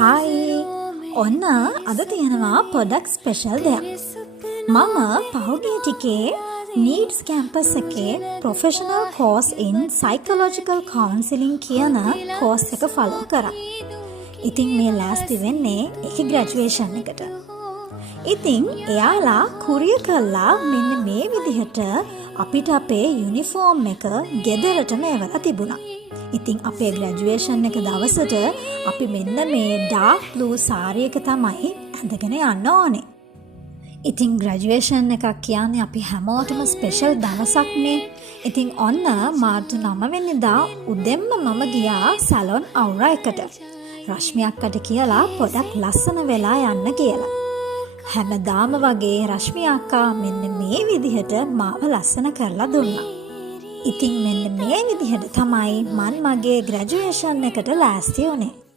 Hi ඔන්න අද තියෙනවා පොඩක් ස්පෙෂල් දෙයක්. මම පහුගිය ටිකේ නීඩ්ස් කැම්පස් එකේ ප්‍රොෆෙෂනල් කෝස් ඉන් සයිකොලොජිකල් කවුන්සිලින් කියන කෝස් එක ෆලෝ කරා. ඉතින් මේ ලෑස්ති වෙන්නේ ඒකේ ග්‍රැජුවේෂන් එකට. ඉතින් එයාලා කුරිය කළා මෙන්න මේ විදිහට අපිට අපේ යුනිෆෝම් එක ගෙදරටම එවලා තිබුණා. ඉතින් අපේ ග්‍රැජුවේෂන් එක දවසට අපි මෙන්න මේ ඩාර්ක් බ්ලූ සාරි එක තමයි ඇඳගෙන යන්න ඕනේ. ඉතින් ග්‍රැජුවේෂන් එකක් කියන්නේ අපි හැමෝටම ස්පෙෂල් දවසක්නේ. ඉතින් ඔන්න මාර්තු 9 වෙනිදා උදෙන්ම මම ගියා සැලොන් අවුරා එකට. රශ්මි අක්කට කියලා පොඩක් ලස්සන වෙලා යන්න කියලා. හැමදාම වගේ රශ්මි අක්කා මෙන්න මේ විදිහට මාව ලස්සන කරලා දුන්නා. ඉතින් මෙන්න මේ විදිහට තමයි මන් මගේ ග්‍රැජුවේෂන් එකට ලෑස්ති වුණේ.